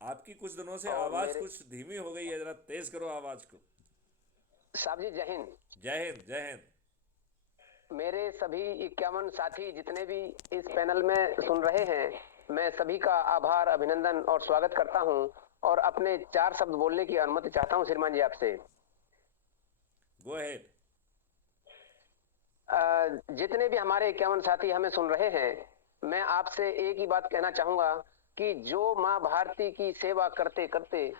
आपकी कुछ दिनों से और आवाज़ मेरे कुछ धीमी हो गई है, ज़रा तेज़ करो आवाज़ को। साहब जी, जय हिंद। जय हिंद, जय हिंद। मेरे सभी 51 साथी जितने भी इस पैनल में सुन रहे हैं, मैं सभी का आभार, अभिनंदन और स्वागत करता हूं और अपने 4 शब्द बोलने की अनुमति चाहता हूं श्रीमान जी आपसे। Go ahead. जितने भी हमारे 51 साथी हमें सुन रहे हैं, मैं आपसे एक ही बात कहना चाहूंगा कि जो माँ भारती की सेवा करते करते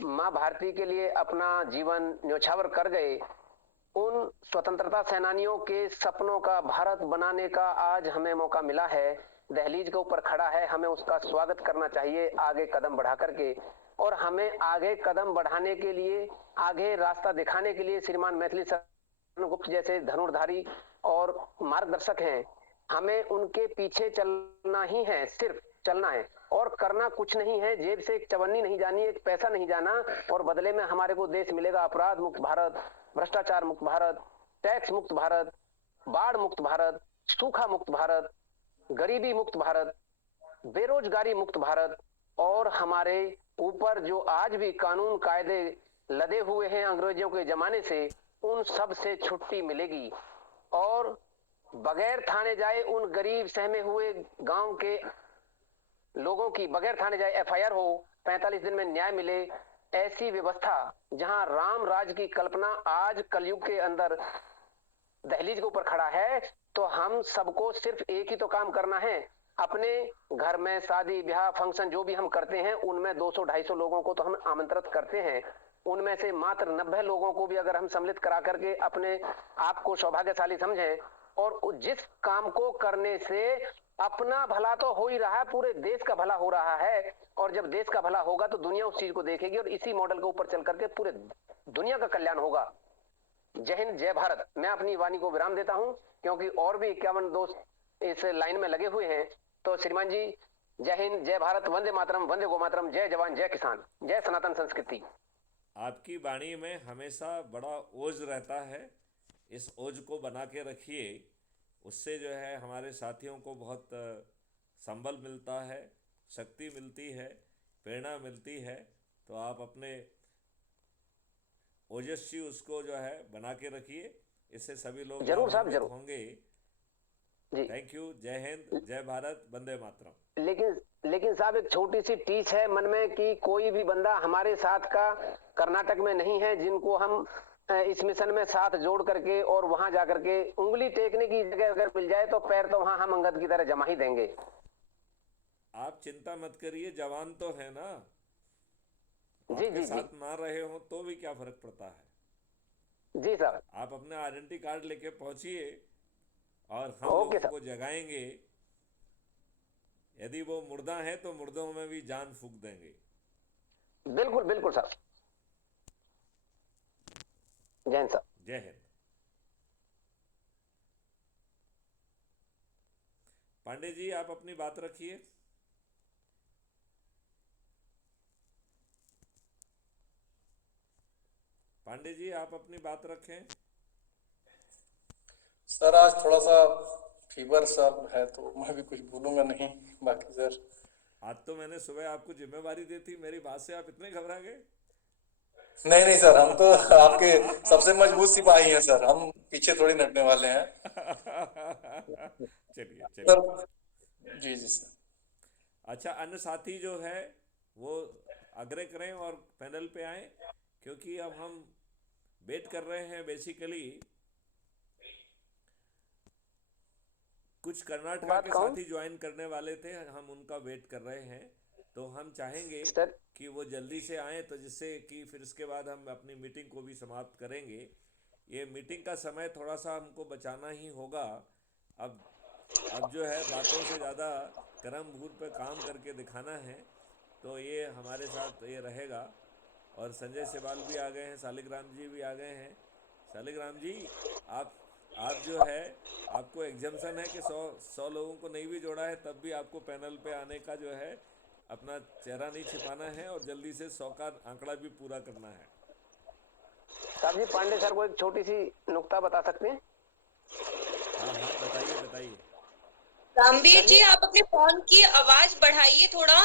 माँ भारती के लिए अपना जीवन न्योछावर कर गए, उन स्वतंत्रता सेनानियों के सपनों का भारत बनाने का आज हमें मौका मिला है, दहलीज के ऊपर खड़ा है, हमें उसका स्वागत करना चाहिए आगे कदम बढ़ा करके। और हमें आगे कदम बढ़ाने के लिए, आगे रास्ता दिखाने के लिए श्रीमान मैथिली गुप्त जैसे धनुर्धारी और मार्गदर्शक हैं, हमें उनके पीछे चलना ही है, सिर्फ चलना है और करना कुछ नहीं है। जेब से एक चवन्नी नहीं जानी, एक पैसा नहीं जाना, और बदले में हमारे को देश मिलेगा अपराध मुक्त भारत, भ्रष्टाचार मुक्त भारत, टैक्स मुक्त भारत, बाढ़ मुक्त भारत, सूखा मुक्त भारत, गरीबी मुक्त भारत, बेरोजगारी मुक्त भारत। और हमारे ऊपर जो आज भी कानून कायदे लदे हुए हैं अंग्रेजों के जमाने से, उन सब से छुट्टी मिलेगी। और बगैर थाने जाए उन गरीब सहमे हुए गांव के लोगों की, बगैर थाने जाए एफआईआर हो, 45 दिन में न्याय मिले, ऐसी व्यवस्था जहां राम राज की कल्पना आज कलयुग के अंदर दहलीज के ऊपर खड़ा है, तो हम सबको सिर्फ एक ही तो काम करना है। अपने घर में शादी ब्याह फंक्शन जो भी हम करते हैं, उनमें 200-250 लोगों को तो हम आमंत्रित करते हैं, उनमें से मात्र 90 लोगों को भी अगर हम सम्मिलित करा करके अपने आप को सौभाग्यशाली समझें, और जिस काम को करने से अपना भला तो हो ही रहा है, पूरे देश का भला हो रहा है, और जब देश का भला होगा तो दुनिया उस चीज को देखेगी और इसी मॉडल के ऊपर चल करके पूरे दुनिया का कल्याण होगा। जय हिंद, जय भारत। मैं अपनी वाणी को विराम देता हूं, क्योंकि और भी 51 दोस्त इस लाइन में लगे हुए हैं। तो श्रीमान जी, जय हिंद, जय भारत, वंदे मातरम, वंदे गो मातरम, जय जवान जय किसान, जय सनातन संस्कृति। आपकी वाणी में हमेशा बड़ा ओज रहता है। इस ओज को बना के रखिए। उससे जो है हमारे साथियों को बहुत संबल मिलता है, शक्ति मिलती है, प्रेरणा मिलती है। तो आप अपने ओजस्वी उसको जो है बना के रखिए। इससे सभी लोग जरूर साहब, लाभान्वित जरूर होंगे। जी। Thank you. जय हिंद, जय भारत, वंदे मातरम। लेकिन लेकिन साहब, एक छोटी सी टीच है मन में कि कोई भी बंदा हमारे साथ का कर्नाटक में नहीं है जिनको हम इस मिशन में साथ जोड़ करके और वहां जाकर के उंगली टेकने की जगह अगर मिल जाए तो पैर तो वहां हम अंगद की तरह जमा ही देंगे। आप चिंता मत करिए, जवान तो है ना। जी आपके जी जी। साथ ना रहे हो तो भी क्या फर्क पड़ता है। जी साहब। आप अपना आइडेंटिटी कार्ड लेके पहुंचिए और हम ओके लोगों साहब। को जगाएंगे। यदि वो मुर्दा हैं तो मुर्दों में भी जान फूंक देंगे। बिल्कुल बिल्कुल साहब। जय हिंद साहब। जय हिंद। पांडे जी, आप अपनी बात रखिए। पांडे जी, आप अपनी बात रखें। सर आज थोड़ा सा फीवर सर है तो मैं भी कुछ बोलूंगा नहीं। बाकी सर। आज तो मैंने सुबह आपको जिम्मेवारी दी थी, मेरी बात से आप इतने घबरा गए। नहीं नहीं सर, हम तो आपके सबसे मजबूत सिपाही हैं सर, हम पीछे थोड़ी न हटने वाले हैं। चलिए सर। चलिए। जी जी सर। अच्छा, अन्य साथी जो है वो आग्रह करें और पैनल पे आए, क्योंकि अब हम वेट कर रहे हैं बेसिकली। कुछ कर्नाटका बात के कहूं साथी ज्वाइन करने वाले थे, हम उनका वेट कर रहे हैं। तो हम चाहेंगे सर? कि वो जल्दी से आएँ, तो जिससे कि फिर इसके बाद हम अपनी मीटिंग को भी समाप्त करेंगे। ये मीटिंग का समय थोड़ा सा हमको बचाना ही होगा। अब अब जो है बातों से ज़्यादा कर्म भूत पर काम करके दिखाना है। तो ये हमारे साथ ये रहेगा। और संजय सेवाल भी आ गए हैं, शालिग्राम जी भी आ गए हैं। शालिग्राम जी, आप आप जो है, आपको एग्जाम्शन है कि 100 लोगों को नहीं भी जोड़ा है तब भी आपको पैनल पे आने का जो है अपना चेहरा नहीं छिपाना है और जल्दी से 100 का आंकड़ा भी पूरा करना है। साहब जी, पांडे सर को एक छोटी सी नुक्ता बता सकते हैं? हाँ हाँ, बताइए बताइए। रामवीर जी, करिए। आप अपने फोन की आवाज बढ़ाइए थोड़ा,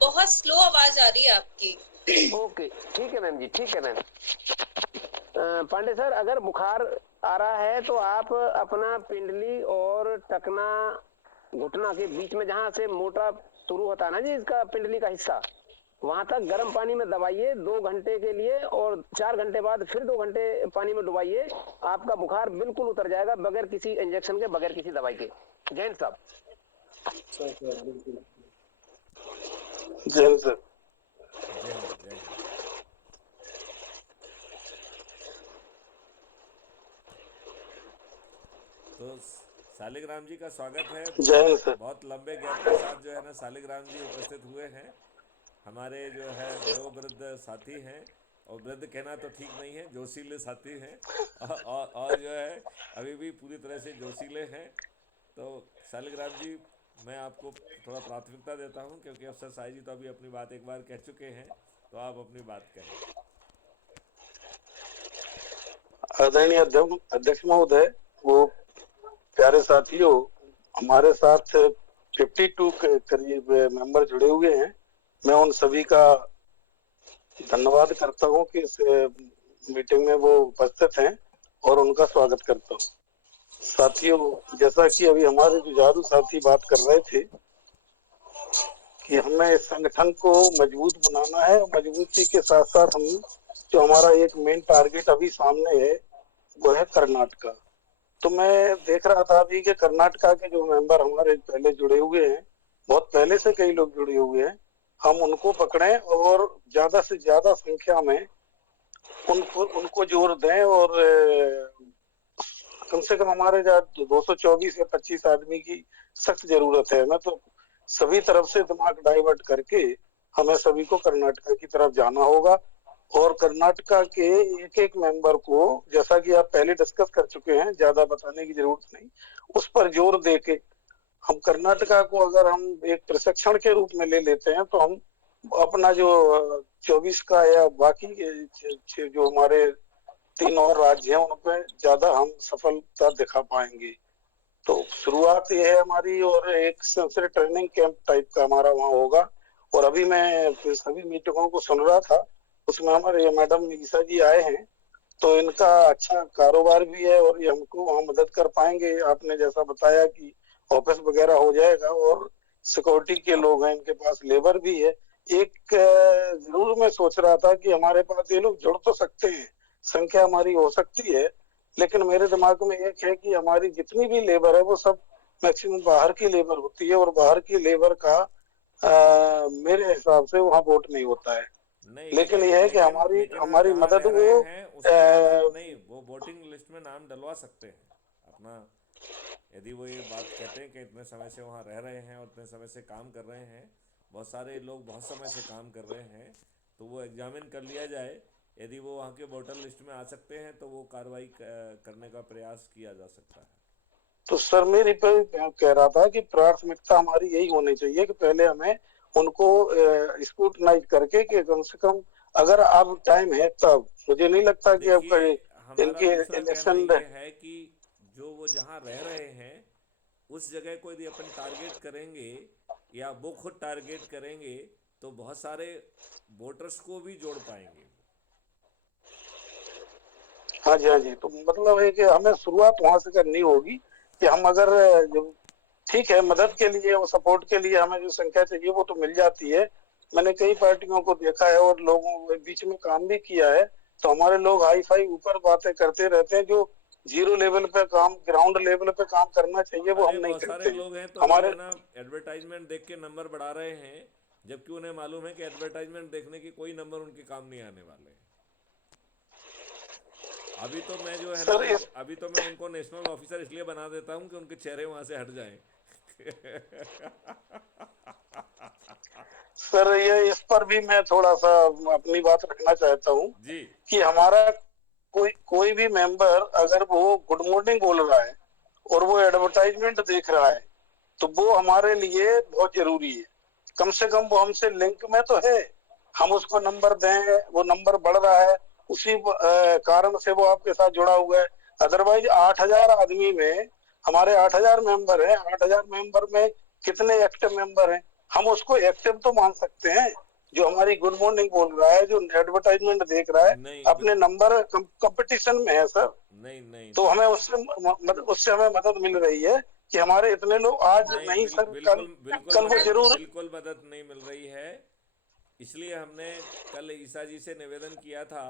बहुत स्लो आवाज आ रही है आपकी। ओके, ठीक है मैम जी, ठीक है मैम। पांडे सर, अगर बुखार आ रहा है तो आप अपना पिंडली और टकना घुटना के बीच में जहां से मोटा शुरू होता है ना जी, इसका पिंडली का हिस्सा, वहां तक गर्म पानी में दबाइए 2 घंटे के लिए, और 4 घंटे बाद फिर 2 घंटे पानी में डुबाइए। आपका बुखार बिल्कुल उतर जाएगा, बगैर किसी इंजेक्शन के, बगैर किसी दवाई के। जैन साहब। सर सर बिल्कुल। जय सर। जय हिंद, जय हिंद। तो शालिग्राम जी का स्वागत है। जय सर। बहुत लंबे गैप के साथ जो है ना शालिग्राम जी उपस्थित हुए हैं। हमारे जो है वयोवृद्ध साथी हैं, और वृद्ध कहना तो ठीक नहीं है, जोशीले साथी हैं, और जो है अभी भी पूरी तरह से जोशीले हैं। तो शालिग्राम जी, मैं आपको थोड़ा प्राथमिकता देता हूं, क्योंकि अफसर साई जी तो अभी अपनी बात एक बार कह चुके हैं, तो आप अपनी बात कहें। आदरणीय अध्यक्ष महोदय, वो प्यारे साथियों, हमारे साथ 52 के करीब मेंबर जुड़े हुए हैं। मैं उन सभी का धन्यवाद करता हूं कि इस मीटिंग में वो उपस्थित हैं, और उनका स्वागत करता हूं। साथियों, जैसा कि अभी हमारे जुझारू साथी बात कर रहे थे कि हमें इस संगठन को मजबूत बनाना है, और मजबूती के साथ साथ हम जो हमारा एक मेन टारगेट अभी सामने है वो है कर्नाटका। तो मैं देख रहा था अभी कि कर्नाटका के जो मेंबर हमारे पहले जुड़े हुए हैं, बहुत पहले से कई लोग जुड़े हुए हैं, हम उनको पकड़ें और ज्यादा से ज्यादा संख्या में उनको जोर दें, और कम से कम हमारे 224 या 25 आदमी की सख्त जरूरत है। मैं तो सभी तरफ से दिमाग डाइवर्ट करके हमें सभी को कर्नाटका की तरफ जाना होगा, और कर्नाटका के एक एक मेंबर को, जैसा कि आप पहले डिस्कस कर चुके हैं, ज्यादा बताने की जरूरत नहीं, उस पर जोर दे के हम कर्नाटका को अगर हम एक प्रशिक्षण के रूप में ले लेते हैं, तो हम अपना जो 24 का या बाकी जो हमारे 3 और राज्य हैं उन पर ज्यादा हम सफलता दिखा पाएंगे। तो शुरुआत ये है हमारी, और एक सेंसर ट्रेनिंग कैंप टाइप का हमारा वहाँ होगा। और अभी मैं सभी मीटिंगों को सुन रहा था, उसमें हमारे मैडम निगिसा जी आए हैं, तो इनका अच्छा कारोबार भी है, और ये हमको वहाँ मदद कर पाएंगे। आपने जैसा बताया कि ऑफिस वगैरह हो जाएगा, और सिक्योरिटी के लोग हैं, इनके पास लेबर भी है। एक जरूर मैं सोच रहा था कि हमारे पास ये लोग जुड़ तो सकते हैं, संख्या हमारी हो सकती है, लेकिन मेरे दिमाग में एक है कि हमारी जितनी भी लेबर है वो सब मैक्सिमम बाहर की लेबर होती है, और बाहर की लेबर का मेरे हिसाब से वहाँ वोट नहीं होता है। नहीं, लेकिन लेकिन यह है कि लेकिन हमारी लेकिन वो हमारी जहाँ मदद रह रहे वो हैं उसके बाद आप नहीं, वो वोटिंग लिस्ट में नाम डलवा सकते हैं अपना। यदि वो ये बात कहते हैं कि इतने समय से वहाँ रह रहे हैं और इतने समय से काम कर रहे हैं, बहुत सारे लोग बहुत समय से काम कर रहे हैं, तो वो एग्जामिन कर लिया जाए। यदि वो वहाँ के वोटर लिस्ट में आ सकते हैं तो वो कार्रवाई करने का प्रयास किया जा सकता है। तो सर मेरी पे कह रहा था कि प्राथमिकता हमारी यही होनी चाहिए कि पहले हमें उनको स्क्रूटनाइज करके कि कम से कम, अगर अब टाइम है तब, मुझे नहीं लगता कि अब देखिए, हमारा इनके दूसरा कहना इलेक्शन। ये है कि जो वो जहाँ रह रहे हैं उस जगह को यदि अपन टारगेट करेंगे या वो खुद टारगेट करेंगे, तो बहुत सारे वोटर्स को भी जोड़ पाएंगे। हाँ जी, हाँ जी। तो मतलब है कि हमें शुरुआत वहां से करनी होगी कि हम अगर ठीक है, मदद के लिए और सपोर्ट के लिए हमें जो संख्या चाहिए वो तो मिल जाती है। मैंने कई पार्टियों को देखा है और लोगों के बीच में काम भी किया है, तो हमारे लोग हाई फाई ऊपर बातें करते रहते हैं, जो जीरो लेवल पे काम, ग्राउंड लेवल पे काम करना चाहिए वो अरे हम नहीं बहुत करते सारे हैं। लोग हैं तो जो हमारे है ना एडवर्टाइजमेंट देख के नंबर बढ़ा रहे हैं, जबकि उन्हें मालूम है कि एडवर्टाइजमेंट देखने की कोई नंबर उनके काम नहीं आने वाले। अभी तो मैं जो है ना सर उनको, इस अभी तो मैं उनको नेशनल ऑफिसर इसलिए बना देता हूँ कि उनके चेहरे वहां से हट जाएं। सर ये इस पर भी मैं थोड़ा सा अपनी बात रखना चाहता हूँ जी। कि हमारा कोई कोई भी मेंबर अगर वो गुड मॉर्निंग बोल रहा है और वो एडवर्टाइजमेंट देख रहा है, तो वो हमारे लिए बहुत जरूरी है। कम से कम वो हमसे लिंक में तो है, हम उसको नंबर दें, वो नंबर बढ़ रहा है, उसी कारण से वो आपके साथ जुड़ा हुआ है। अदरवाइज 8,000 आदमी में हमारे 8,000 मेंबर हैं, 8,000 मेंबर में कितने एक्टिव मेंबर हैं, हम उसको एक्टिव तो मान सकते हैं। जो हमारी गुड मॉर्निंग बोल रहा है, जो एडवर्टाइजमेंट देख रहा है, नहीं अपने नंबर कंपटीशन में है सर। नहीं नहीं तो नहीं हमें उससे हमें मदद मिल रही है कि हमारे इतने लोग आज नहीं, नहीं सर, कल बिल्कुल बिल्कुल कल वो मदद, जरूर। बिल्कुल मदद नहीं मिल रही है। इसलिए हमने कल ईसा जी से निवेदन किया था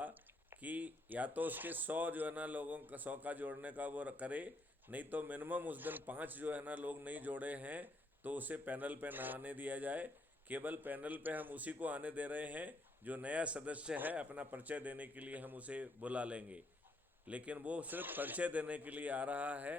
कि या तो उसके 100 जो है ना लोगों का 100 का जोड़ने का वो करे, नहीं तो मिनिमम उस दिन 5 जो है ना लोग नहीं जोड़े हैं तो उसे पैनल पे ना आने दिया जाए। केवल पैनल पे हम उसी को आने दे रहे हैं जो नया सदस्य है, अपना परिचय देने के लिए हम उसे बुला लेंगे। लेकिन वो सिर्फ परिचय देने के लिए आ रहा है,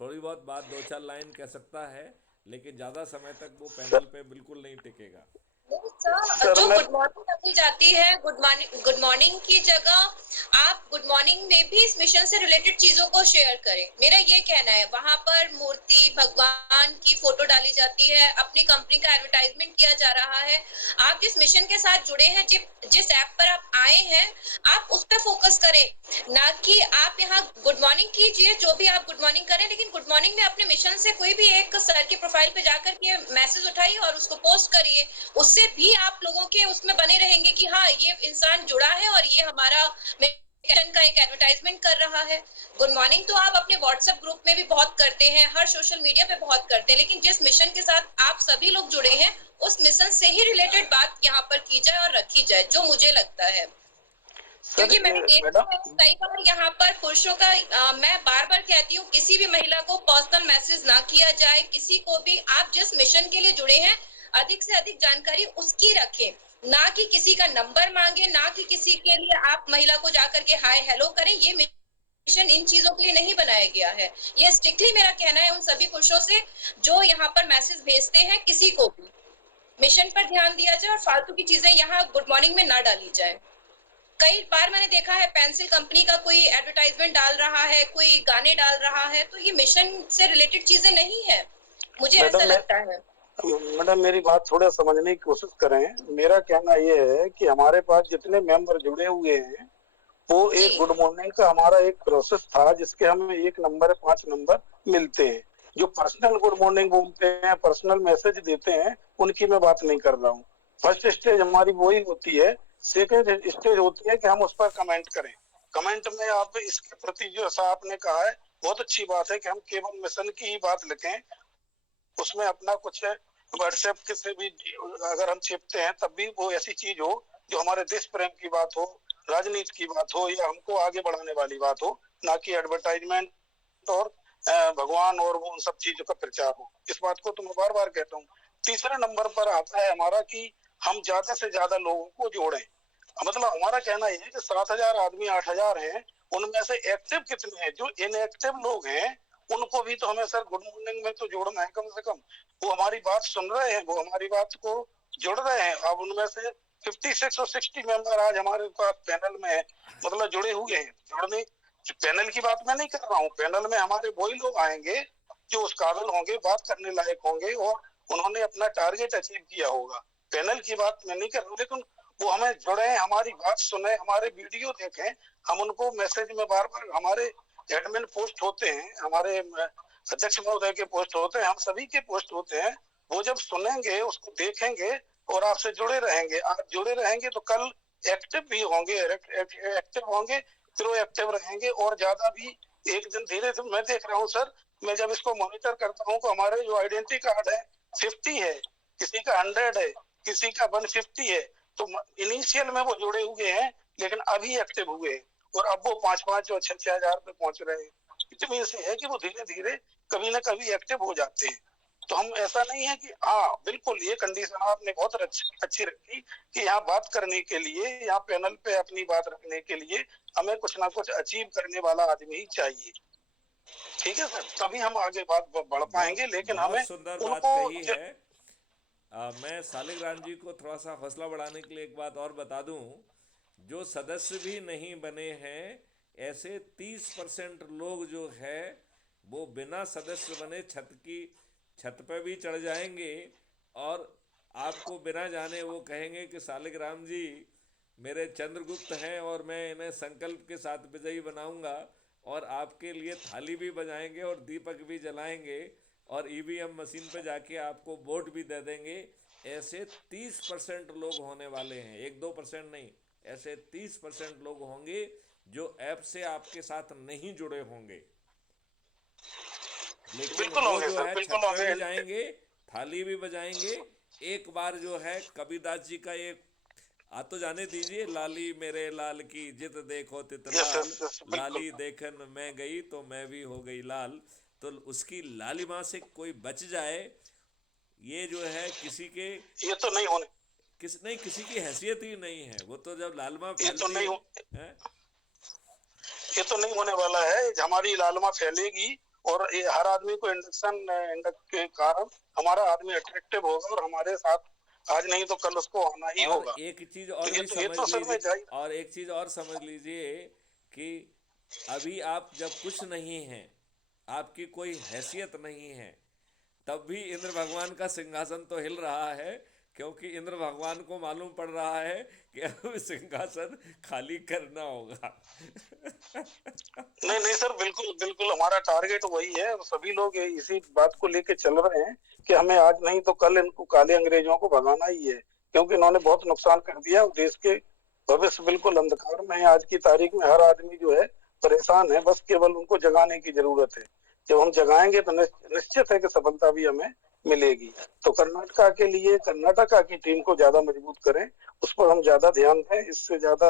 थोड़ी बहुत बात 2-4 लाइन कह सकता है, लेकिन ज़्यादा समय तक वो पैनल पे बिल्कुल नहीं टिकेगा। सर, सर जो मैं गुड मॉर्निंग रखी जाती है, गुड मॉर्निंग की जगह आप गुड मॉर्निंग में भी इस मिशन से रिलेटेड चीजों को शेयर करें। मेरा ये कहना है, वहां पर मूर्ति भगवान की फोटो डाली जाती है, अपनी कंपनी का एडवर्टाइजमेंट किया जा रहा है। आप जिस मिशन के साथ जुड़े हैं, जिस ऐप पर आप आए हैं, आप उस पर फोकस करें, ना कि आप यहाँ गुड मॉर्निंग कीजिए। जो भी आप गुड मॉर्निंग करें, लेकिन गुड मॉर्निंग में अपने मिशन से कोई भी एक सर की प्रोफाइल पे जाकर के मैसेज उठाइए और उसको पोस्ट करिए। उससे भी आप लोगों के उसमें बने रहेंगे कि हाँ, ये इंसान जुड़ा है और ये हमारा मिशन का एक एडवर्टाइजमेंट कर रहा है। गुड मॉर्निंग तो आप अपने व्हाट्सएप ग्रुप में भी बहुत करते हैं, हर सोशल मीडिया पे बहुत करते हैं, लेकिन जिस मिशन के साथ आप सभी लोग जुड़े हैं, उस मिशन से ही रिलेटेड बात यहाँ पर की जाए और रखी जाए, जो मुझे लगता है। सर क्योंकि मैंने ये देखा मैडम, है कई बार यहाँ पर पुरुषों का, मैं बार बार कहती हूँ, किसी भी महिला को पर्सनल मैसेज ना किया जाए। किसी को भी, आप जिस मिशन के लिए जुड़े हैं, अधिक से अधिक जानकारी उसकी रखें, ना कि किसी का नंबर मांगे, ना कि किसी के लिए आप महिला को जाकर के हाय हेलो करें। ये मिशन इन चीजों के लिए नहीं बनाया गया है। ये स्ट्रिक्टली मेरा कहना है उन सभी पुरुषों से जो यहाँ पर मैसेज भेजते हैं, किसी को भी मिशन पर ध्यान दिया जाए और फालतू की चीजें यहाँ गुड मॉर्निंग में ना डाली जाए। कई बार मैंने देखा है, पेंसिल कंपनी का कोई एडवर्टाइजमेंट डाल रहा है, कोई गाने डाल रहा है, तो ये मिशन से रिलेटेड चीजें नहीं है, मुझे ऐसा मैडम मैं लगता है। मैडम मेरी बात थोड़ा समझने की कोशिश करें। मेरा कहना ये है कि हमारे पास जितने मेंबर जुड़े हुए हैं, वो जी एक गुड मॉर्निंग का हमारा एक प्रोसेस था जिसके हमें 1 नंबर 5 नंबर मिलते हैं। जो पर्सनल गुड मॉर्निंग बोलते हैं, पर्सनल मैसेज देते हैं, उनकी मैं बात नहीं कर रहा हूँ। फर्स्ट स्टेज हमारी वही होती है। सेकंड स्टेज होती है कि हम उस पर कमेंट करें। कमेंट में आप इसके प्रति, जो ऐसा आपने कहा है, बहुत अच्छी बात है कि हम केवल मिशन की ही बात लिखें, उसमें अपना कुछ व्हाट्सएप के से भी अगर हम छिपते हैं तब भी वो ऐसी चीज हो जो हमारे देश प्रेम की बात हो, राजनीति की बात हो, या हमको आगे बढ़ाने वाली बात हो, ना कि एडवर्टाइजमेंट और भगवान और वो उन सब चीजों का प्रचार हो। इस बात को तो मैं बार बार कहता हूँ। तीसरे नंबर पर आता है हमारा कि हम ज्यादा से ज्यादा लोगों को जोड़ें। मतलब हमारा कहना यह है कि 7,000 आदमी 8,000 हैं, उनमें से एक्टिव कितने हैं? जो इनएक्टिव लोग हैं उनको भी तो हमें सर गुड मॉर्निंग में तो जोड़ना है कम से कम। वो हमारी बात सुन रहे हैं, वो हमारी बात को जुड़ रहे हैं। अब उनमें से 56 और 60 मेंबर आज हमारे पास पैनल में है, मतलब जुड़े हुए हैं। जुड़ने पैनल की बात मैं नहीं कर रहा हूँ, पैनल में हमारे वही लोग आएंगे जो उस काबिल होंगे, बात करने लायक होंगे और उन्होंने अपना टारगेट अचीव किया होगा। पैनल की बात मैं नहीं कर रहा हूँ, लेकिन वो हमें जुड़े, हमारी बात सुने, हमारे वीडियो देखें। हम उनको मैसेज में बार बार, हमारे एडमिन पोस्ट होते हैं, हमारे अध्यक्ष महोदय के पोस्ट होते हैं, हम सभी के पोस्ट होते हैं। वो जब सुनेंगे, उसको देखेंगे और आपसे जुड़े रहेंगे। आप जुड़े रहेंगे तो कल एक्टिव भी होंगे, एक्टिव होंगे, प्रोएक्टिव रहेंगे और ज्यादा भी। एक दिन धीरे धीरे मैं देख रहा हूँ सर, मैं जब इसको मॉनिटर करता हूँ तो हमारे जो आइडेंटिटी कार्ड है 50 है, किसी का 100 है, किसी का 150 है। तो इनिशियल में वो जुड़े हुए हैं, लेकिन अभी एक्टिव हुए हैं और अब वो 5-5 और 6-6 हजार पे पहुंच रहे हैं। इतनी से है कि वो धीरे धीरे कभी ना कभी एक्टिव हो जाते हैं। तो हम, ऐसा नहीं है कि हाँ, बिल्कुल ये कंडीशन आपने बहुत अच्छी रखी कि यहाँ बात करने के लिए, यहाँ पैनल पे अपनी बात रखने के लिए हमें कुछ ना कुछ अचीव करने वाला आदमी ही चाहिए। ठीक है सर, तभी हम आगे बात बढ़ पाएंगे। बहुत लेकिन बहुत हमें सुंदर बात उनको कही है। मैं सालिग्राम जी को थोड़ा सा हौसला बढ़ाने के लिए एक बात और बता दूं। जो सदस्य भी नहीं बने हैं, ऐसे 30% लोग जो है वो बिना सदस्य बने छत पे भी चढ़ जाएंगे और आपको बिना जाने वो कहेंगे कि सालिग्राम जी मेरे चंद्रगुप्त हैं और मैं इन्हें संकल्प के साथ विजयी बनाऊंगा। और आपके लिए थाली भी बजाएंगे और दीपक भी जलाएंगे और ईवीएम मशीन पे जाके आपको वोट भी दे देंगे। ऐसे 30% लोग होने वाले हैं, 1-2% नहीं, ऐसे 30% लोग होंगे जो ऐप से आपके साथ नहीं जुड़े होंगे, लेकिन बिल्कुल वो होंगे जो सर, है बिल्कुल छत पे होंगे। भी जाएंगे, थाली भी बजाएंगे। एक बार जो है कबीरदास जी का एक आ तो जाने दीजिए, लाली मेरे लाल की जित देखो तित यस लाल, यस यस, बिल्कुल। लाली देखन मैं गई तो मैं भी हो गई लाल। तो उसकी लालिमा से कोई बच जाए, ये जो है किसी के ये तो नहीं होने किसी की हैसियत ही नहीं है। वो तो जब लालिमा ये तो फैलती नहीं है, हो, हैं? ये तो नहीं होने वाला है। हमारी लालिमा फैलेगी और ये हर आदमी को इंडक्ट के कारण हमारा आदमी अट्रैक्टिव होगा और हमारे साथ आज नहीं तो कल उसको आना ही और होगा। एक चीज तो और भी ये समझ तो सर में लीजिए, जाहिर। और एक चीज और समझ लीजिए कि अभी आप जब कुछ नहीं हैं, आपकी कोई हैसियत नहीं है, तब भी इंद्र भगवान का सिंहासन तो हिल रहा है, क्योंकि इंद्र भगवान को मालूम पड़ रहा है कि अब सिंहासन खाली करना होगा। नहीं नहीं सर, बिल्कुल बिल्कुल हमारा टारगेट वही है। सभी लोग इसी बात को लेके चल रहे हैं कि हमें आज नहीं तो कल इनको काले अंग्रेजों को भगाना ही है, क्योंकि इन्होंने बहुत नुकसान कर दिया और देश के भविष्य बिल्कुल अंधकार में है। आज की तारीख में हर आदमी जो है परेशान है, बस केवल उनको जगाने की जरूरत है। जब हम जगाएंगे तो निश्चित है कि सफलता भी हमें मिलेगी। तो कर्नाटका की टीम को ज्यादा मजबूत करें, उस पर हम ज्यादा ध्यान दें, इससे ज्यादा।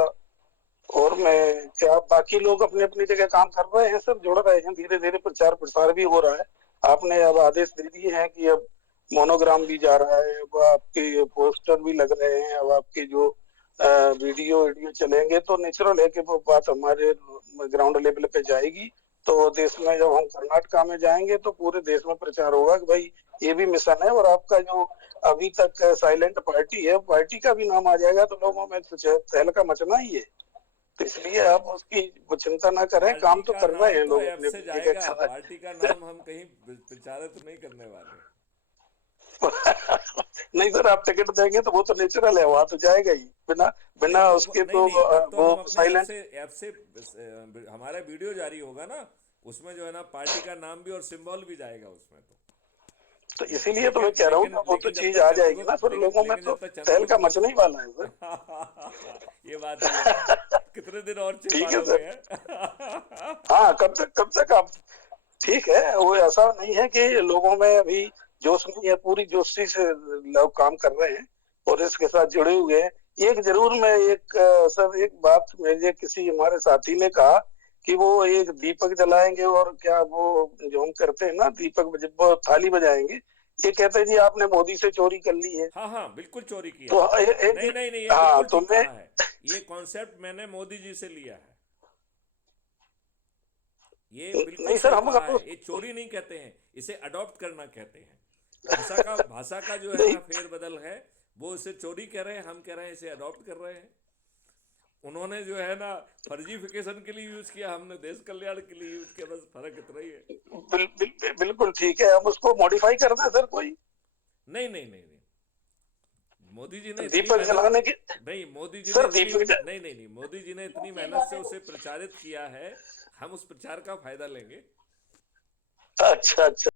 और मैं क्या, बाकी लोग अपनी अपनी जगह काम कर रहे हैं सर, जुड़ रहे हैं, धीरे धीरे प्रचार प्रसार भी हो रहा है। आपने अब आदेश दे दिए हैं कि अब मोनोग्राम भी जा रहा है, अब आपके पोस्टर भी लग रहे हैं, अब आपके जो वीडियो वीडियो चलेंगे, तो नेचुरल है कि वो बात हमारे ग्राउंड लेवल पे जाएगी। तो देश में जब हम कर्नाटका में जाएंगे तो पूरे देश में प्रचार होगा कि भाई ये भी मिशन है। और आपका जो अभी तक साइलेंट पार्टी है, पार्टी का भी नाम आ जाएगा तो लोगों में तहलका मचना ही है। तो इसलिए आप उसकी चिंता ना करें, पार्टी काम तो का कर रहे नाम हैं तो लोग ऐप अपने से अपनी जगह जाएगा, कर पार्टी का नाम हम कहीं प्रचारित नहीं करने वाले। नहीं सर, आप टिकट देंगे तो वो तो नेचुरल है, वहां तो जाएगा ही, बिना नहीं बिना तो उसके नहीं तो नहीं, तब तो वो हम अपने साइलेंट। ऐप से हमारा वीडियो जारी होगा ना, उसमें जो है ना पार्टी का नाम भी और सिंबल भी जाएगा उसमें। तो ले, इसीलिए तो मैं लेकिन कह रहा हूँ लेकिन कि वो तो लेकिन जब चीज तक आ जाएगी ना, चंद्रगुप्त फिर लोगों में लेकिन तो जब तक तहलका चंद्रगुप्त मचने ही वाला है सर। ये बात भी है। कितने दिन और छिपा ठीक है लोगे सर। हैं? हाँ, कब तक आप। ठीक है, वो ऐसा नहीं है कि लोगों में अभी जोश नहीं है, पूरी जोशी से लोग काम कर रहे हैं और इसके साथ जुड़े हुए हैं। एक जरूर मैं सर एक बात मुझे किसी हमारे साथी ने कहा कि वो एक दीपक जलाएंगे और क्या वो जो हम करते हैं ना दीपक जब वो थाली बजाएंगे, ये कहते हैं जी आपने मोदी से चोरी कर ली है। हाँ हाँ, बिल्कुल चोरी किया तो है। नहीं एक, नहीं नहीं, ये हाँ बिल्कुल तो ठीक मैं, कहा है। ये कॉन्सेप्ट मैंने मोदी जी से लिया है, ये बिल्कुल नहीं सर सही हम कहा तो है। ये चोरी नहीं कहते हैं, इसे अडॉप्ट करना कहते हैं। भाषा का जो है नहीं ना फेरबदल है, वो इसे चोरी कह रहे हैं, हम कह रहे हैं इसे अडॉप्ट कर रहे हैं। उन्होंने जो है ना फर्जीफिकेशन के लिए यूज किया, हमने देश कल्याण के लिए यूज किया, बस फर्क इतना ही है। बिल्कुल ठीक है, हम उसको मॉडिफाई कर दें सर कोई। नहीं नहीं नहीं नहीं, मोदी जी ने इतनी दीपक मेहनत, जलाने की नहीं मोदी जी ने सर इतनी, दीपक नहीं नहीं नहीं, मोदी जी ने इतनी मेहनत से उसे प्रचारित किया है, हम उस प्रचार का फायदा लेंगे। अच्छा अच्छा।